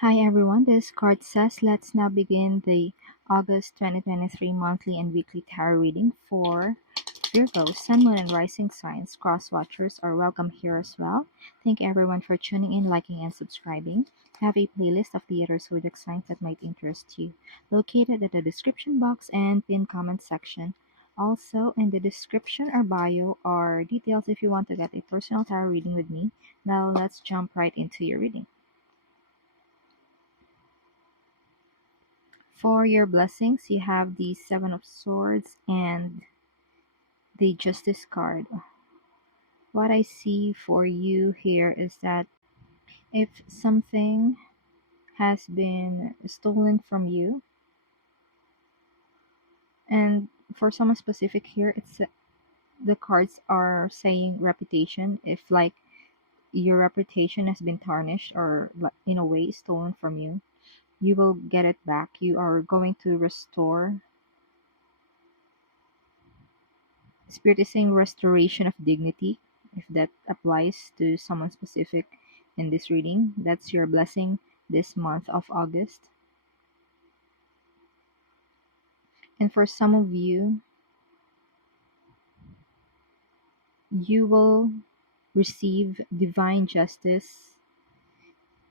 Hi everyone, this is CardSays. Let's now begin the August 2023 monthly and weekly tarot reading for Virgo, Sun, Moon, and Rising signs. Cross watchers are welcome here as well. Thank everyone for tuning in, liking, and subscribing. I have a playlist of the other zodiac signs that might interest you, located at the description box and pinned comment section. Also, in the description or bio are details if you want to get a personal tarot reading with me. Now, let's jump right into your reading. For your blessings, you have the Seven of Swords and the Justice card. What I see for you here is that if something has been stolen from you, and for someone specific here, it's the cards are saying reputation. If like your reputation has been tarnished or in a way stolen from you, you will get it back. You are going to restore. Spirit is saying restoration of dignity. If that applies to someone specific in this reading, that's your blessing this month of August. And for some of you, you will receive divine justice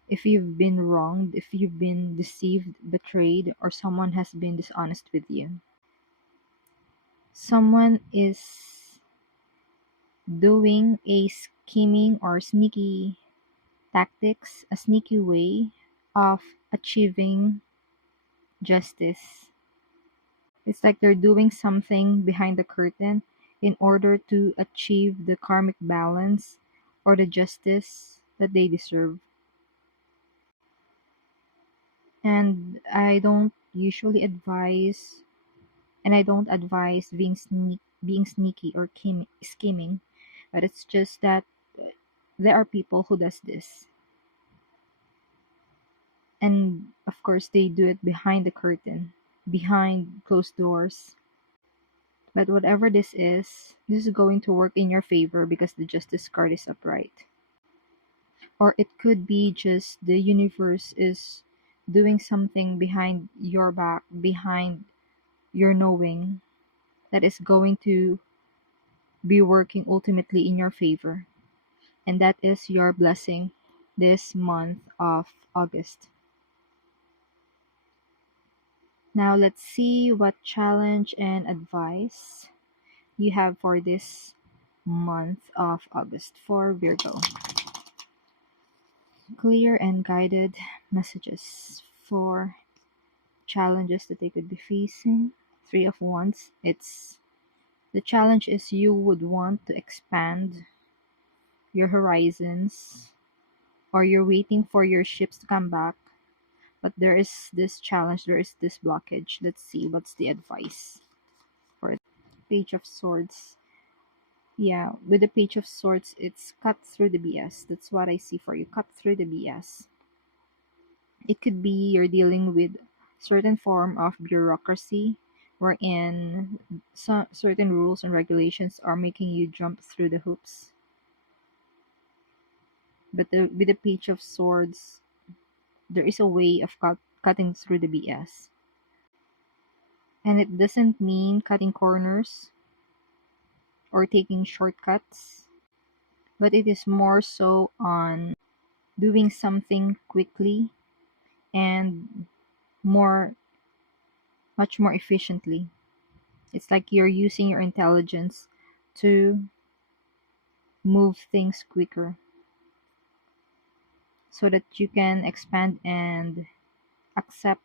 if you've been wronged, if you've been deceived, betrayed, or someone has been dishonest with you. Someone is doing a scheming or sneaky tactics, a sneaky way of achieving justice. It's like they're doing something behind the curtain in order to achieve the karmic balance or the justice that they deserve. And I don't advise being sneaky or scheming, but it's just that there are people who does this, and of course they do it behind the curtain, behind closed doors. But whatever this is going to work in your favor because the Justice card is upright. Or it could be just the universe is doing something behind your back, behind your knowing, that is going to be working ultimately in your favor. And that is your blessing this month of August. Now let's see what challenge and advice you have for this month of August for Virgo. Clear and guided messages for challenges that they could be facing. Three of Wands. It's the challenge is you would want to expand your horizons, or you're waiting for your ships to come back, but there is this challenge, there is this blockage. Let's see what's the advice for it. Page of Swords. Yeah, with the Page of Swords, it's cut through the BS. That's what I see for you. Cut through the BS. It could be you're dealing with certain form of bureaucracy wherein certain rules and regulations are making you jump through the hoops. But with the Page of Swords, there is a way of cutting through the BS. And it doesn't mean cutting corners or taking shortcuts, but it is more so on doing something quickly and much more efficiently. It's like you're using your intelligence to move things quicker so that you can expand and accept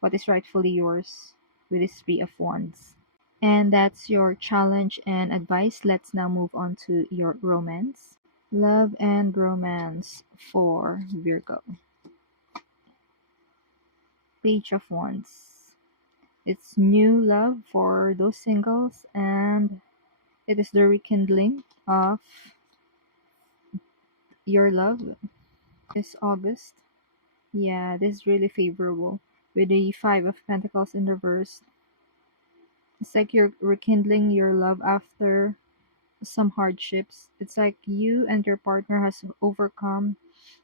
what is rightfully yours with this Three of Wands. And that's your challenge and advice. Let's now move on to your romance. Love and romance for Virgo. Page of Wands. It's new love for those singles, and it is the rekindling of your love this August. Yeah, this is really favorable. With the Five of Pentacles in reverse, it's like you're rekindling your love after some hardships. It's like you and your partner has overcome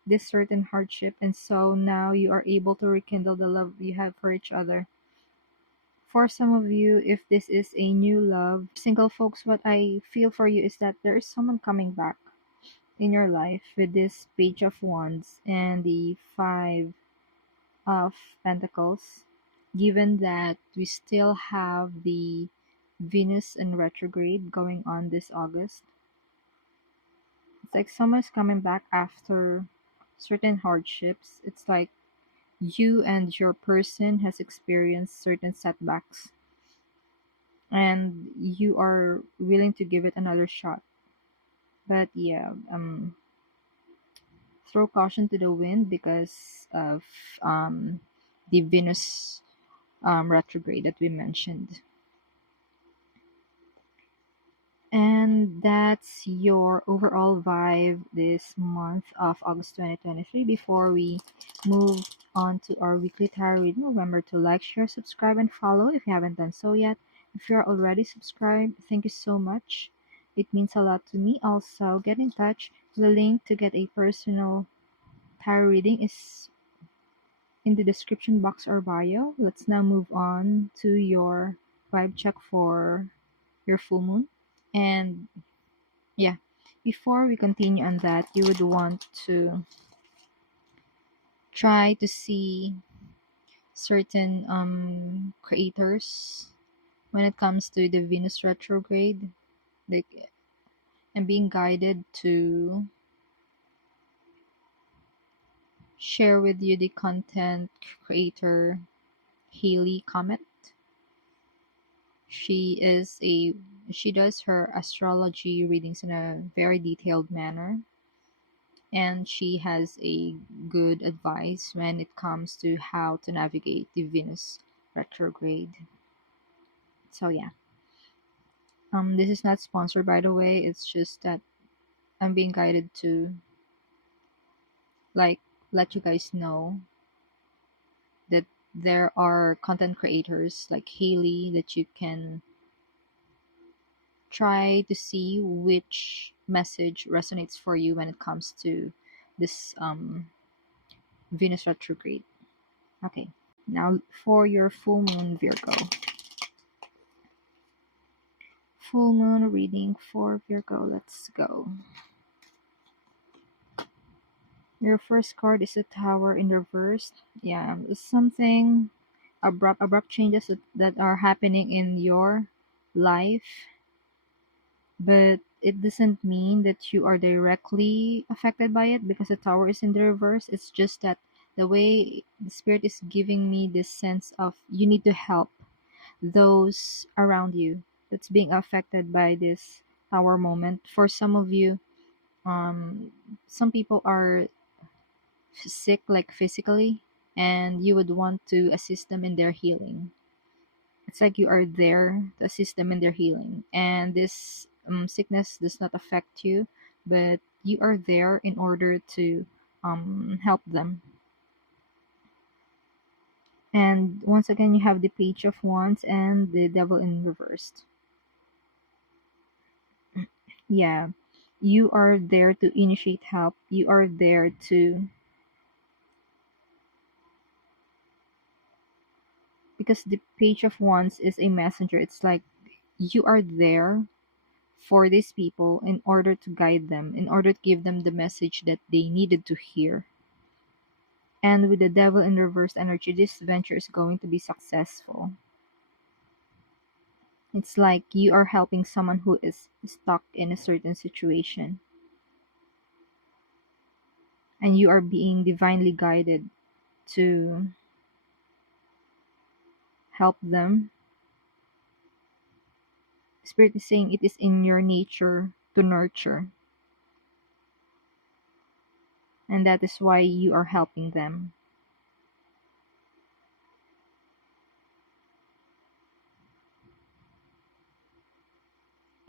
this certain hardship, and so now you are able to rekindle the love you have for each other. For some of you, if this is a new love, single folks, what I feel for you is that there is someone coming back in your life with this Page of Wands and the Five of Pentacles. Given that we still have the Venus in retrograde going on this August, it's like someone's coming back after certain hardships. It's like you and your person has experienced certain setbacks and you are willing to give it another shot. But yeah, throw caution to the wind because of the Venus retrograde that we mentioned. And that's your overall vibe this month of August 2023. Before we move on to our weekly tarot reading, remember to like, share, subscribe, and follow if you haven't done so yet. If you're already subscribed, thank you so much. It means a lot to me. Also, get in touch. The link to get a personal tarot reading is in the description box or bio. Let's now move on to your vibe check for your full moon. And yeah, before we continue on that, you would want to try to see certain creators when it comes to the Venus retrograde. Like, I'm being guided to share with you the content creator Haley Comet. She does her astrology readings in a very detailed manner, and she has a good advice when it comes to how to navigate the Venus retrograde. So yeah, this is not sponsored, by the way. It's just that I'm being guided to like let you guys know that there are content creators like Haley that you can try to see which message resonates for you when it comes to this Venus retrograde. Okay, now for your full moon, Virgo. Full moon reading for Virgo. Let's go. Your first card is a Tower in reverse. Yeah, something abrupt changes that are happening in your life, but it doesn't mean that you are directly affected by it because the Tower is in the reverse. It's just that the way the spirit is giving me this sense of you need to help those around you that's being affected by this Tower moment. For some of you, some people are sick, like physically, and you would want to assist them in their healing. It's like you are there to assist them in their healing, and this sickness does not affect you, but you are there in order to help them. And once again, you have the Page of Wands and the Devil in reversed. Yeah, you are there to initiate help. You are there to, because the Page of Wands is a messenger. It's like you are there for these people in order to guide them, in order to give them the message that they needed to hear. And with the Devil in reverse energy, this venture is going to be successful. It's like you are helping someone who is stuck in a certain situation, and you are being divinely guided to help them. Spirit is saying it is in your nature to nurture, and that is why you are helping them.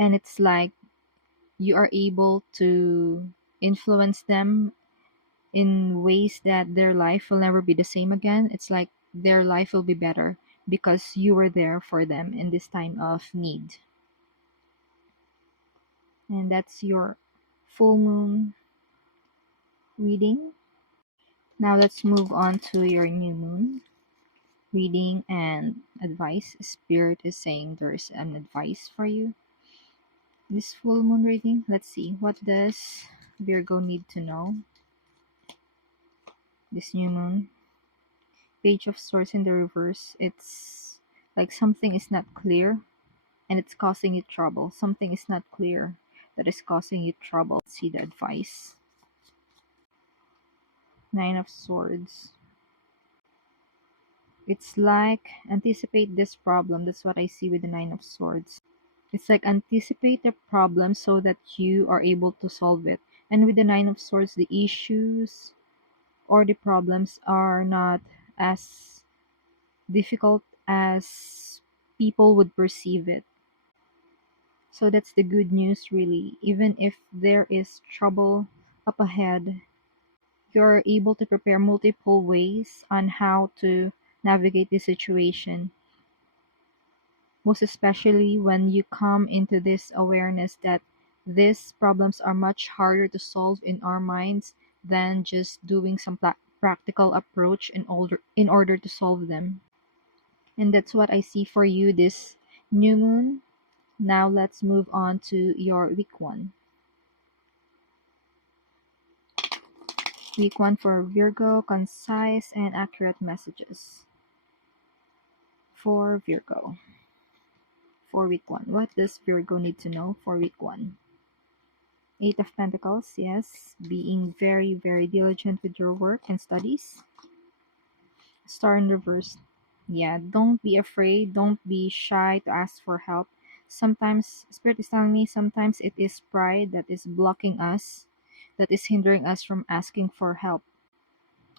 And it's like you are able to influence them in ways that their life will never be the same again. It's like their life will be better because you were there for them in this time of need. And that's your full moon reading. Now let's move on to your new moon reading and advice. Spirit is saying there's an advice for you. This full moon reading, let's see. What does Virgo need to know? This new moon. Page of Swords in the reverse. It's like something is not clear and it's causing you trouble. Something is not clear that is causing you trouble. Let's see the advice. Nine of Swords. It's like anticipate this problem. That's what I see with the Nine of Swords. It's like anticipate the problem so that you are able to solve it. And with the Nine of Swords, the issues or the problems are not as difficult as people would perceive it. So that's the good news, really. Even if there is trouble up ahead, you're able to prepare multiple ways on how to navigate the situation. Most especially when you come into this awareness that these problems are much harder to solve in our minds than just doing some practical approach in order to solve them. And that's what I see for you this new moon. Now let's move on to your week one. Week one for Virgo, concise and accurate messages. For Virgo. For week one. What does Virgo need to know for week one? Eight of Pentacles, yes. Being very, very diligent with your work and studies. Star in reverse. Yeah, don't be afraid. Don't be shy to ask for help. Sometimes, Spirit is telling me, sometimes it is pride that is blocking us, that is hindering us from asking for help.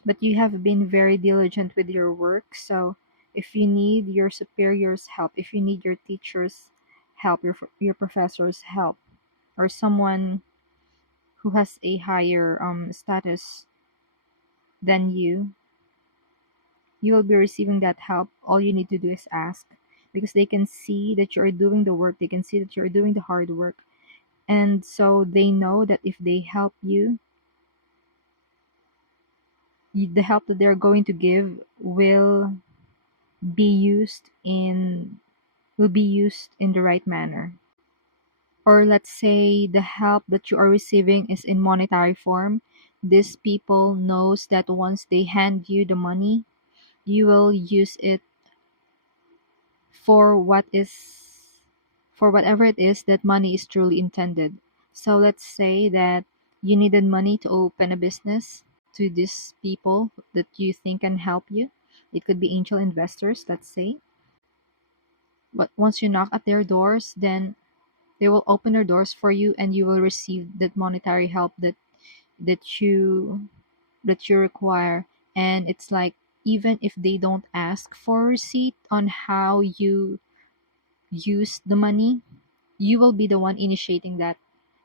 But you have been very diligent with your work, so if you need your superiors' help, if you need your teachers' help, your professors' help, or someone who has a higher status than you will be receiving that help. All you need to do is ask because they can see that you are doing the work, they can see that you are doing the hard work, and so they know that if they help you, the help that they're going to give be used in will be used in the right manner. Or let's say the help that you are receiving is in monetary form. These people knows that once they hand you the money, you will use it for for whatever it is that money is truly intended. So let's say that you needed money to open a business to these people that you think can help you. It could be angel investors, let's say. But once you knock at their doors, then they will open their doors for you and you will receive that monetary help that you that you require. And it's like even if they don't ask for a receipt on how you use the money, you will be the one initiating that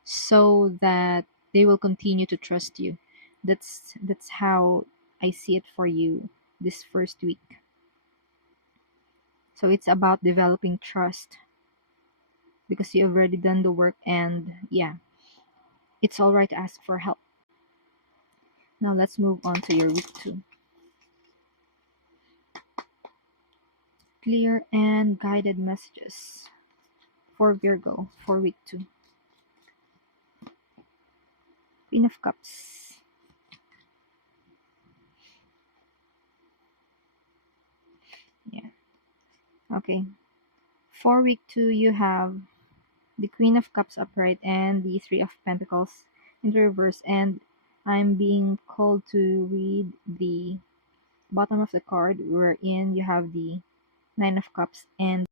so that they will continue to trust you. That's how I see it for you this first week. So it's about developing trust because you have already done the work, and yeah, it's all right to ask for help. Now let's move on to your week 2. Clear and guided messages for Virgo for week 2. Queen of Cups. Yeah. Okay. For week 2, you have the Queen of Cups upright and the Three of Pentacles in the reverse. And I'm being called to read the bottom of the card wherein you have the Nine of Cups. And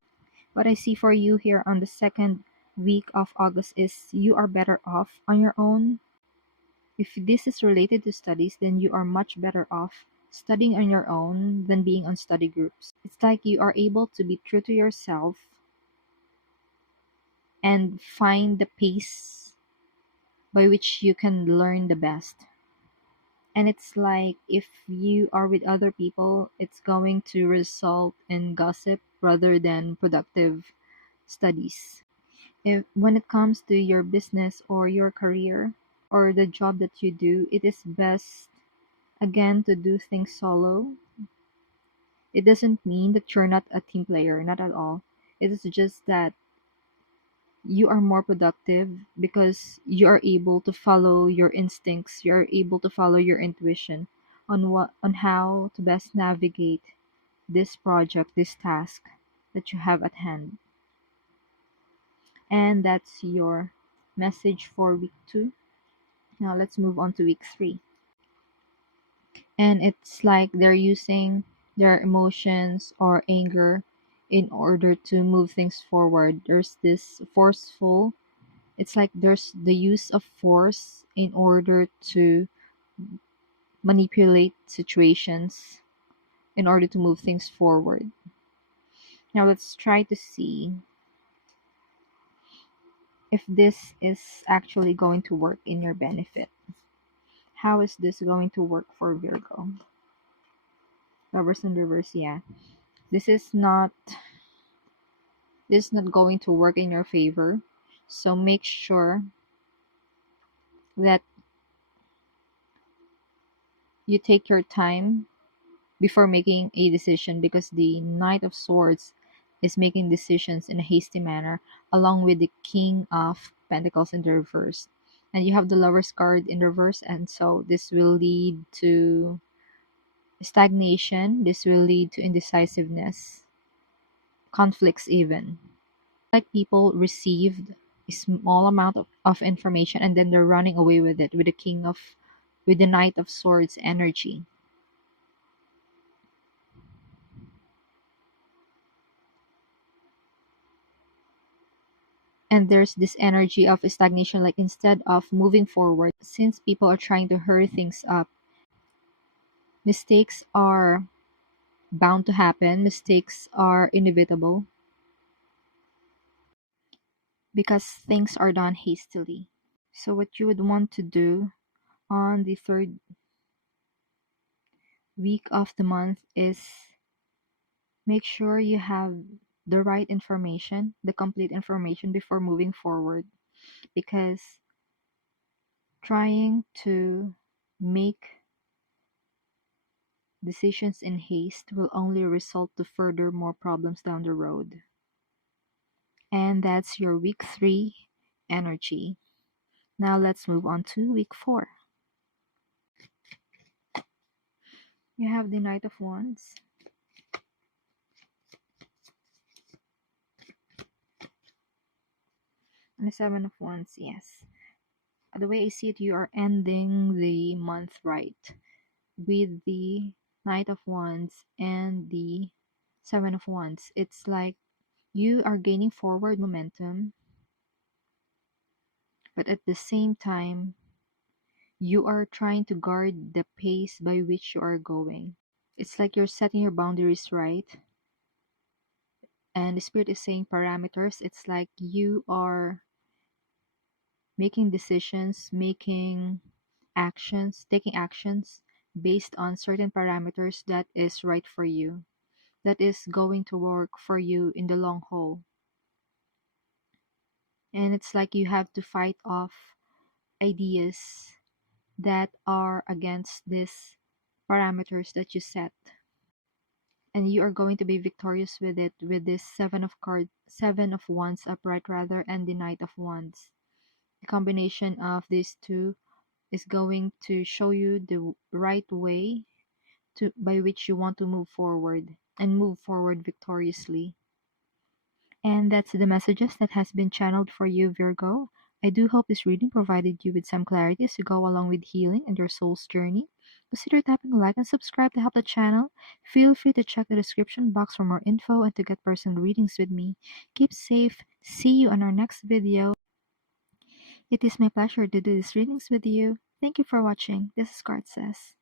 what I see for you here on the second week of August is you are better off on your own. If this is related to studies, then you are much better off studying on your own than being on study groups. It's like you are able to be true to yourself and find the pace by which you can learn the best. And it's like if you are with other people, it's going to result in gossip rather than productive studies. If when it comes to your business or your career or the job that you do, it is best again to do things solo. It doesn't mean that you're not a team player, not at all. It is just that you are more productive because you are able to follow your instincts, you're able to follow your intuition on how to best navigate this project, this task that you have at hand. And that's your message for week 2. Now let's move on to week 3. And it's like they're using their emotions or anger in order to move things forward. There's this forceful, it's like there's the use of force in order to manipulate situations in order to move things forward. Now let's try to see if this is actually going to work in your benefit. How is this going to work for Virgo? Lovers in reverse, yeah. This is not going to work in your favor. So make sure that you take your time before making a decision, because the Knight of Swords is making decisions in a hasty manner, along with the King of Pentacles in the reverse. And you have the Lover's card in reverse, and so this will lead to stagnation, this will lead to indecisiveness, conflicts even. Like people received a small amount of information and then they're running away with it with the Knight of Swords energy. And there's this energy of stagnation, like instead of moving forward, since people are trying to hurry things up, mistakes are bound to happen, mistakes are inevitable because things are done hastily. So what you would want to do on the third week of the month is make sure you have the right information, the complete information before moving forward, because trying to make decisions in haste will only result to further more problems down the road. And that's your week 3 energy. Now let's move on to week 4. You have the Knight of Wands, and the Seven of Wands. Yes, the way I see it, you are ending the month right with the Knight of Wands and the Seven of Wands. It's like you are gaining forward momentum, but at the same time, you are trying to guard the pace by which you are going. It's like you're setting your boundaries right. And the spirit is saying parameters. It's like you are making decisions, making actions, taking actions based on certain parameters that is right for you, that is going to work for you in the long haul. And it's like you have to fight off ideas that are against these parameters that you set. And you are going to be victorious with it, with this Seven of Wands upright rather, and the Knight of Wands. The combination of these two is going to show you the right way to by which you want to move forward and move forward victoriously. And that's the messages that has been channeled for you, Virgo. I do hope this reading provided you with some clarity as you go along with healing and your soul's journey. Consider tapping like and subscribe to help the channel. Feel free to check the description box for more info and to get personal readings with me. Keep safe. See you on our next video. It is my pleasure to do these readings with you. Thank you for watching. This is CardSays.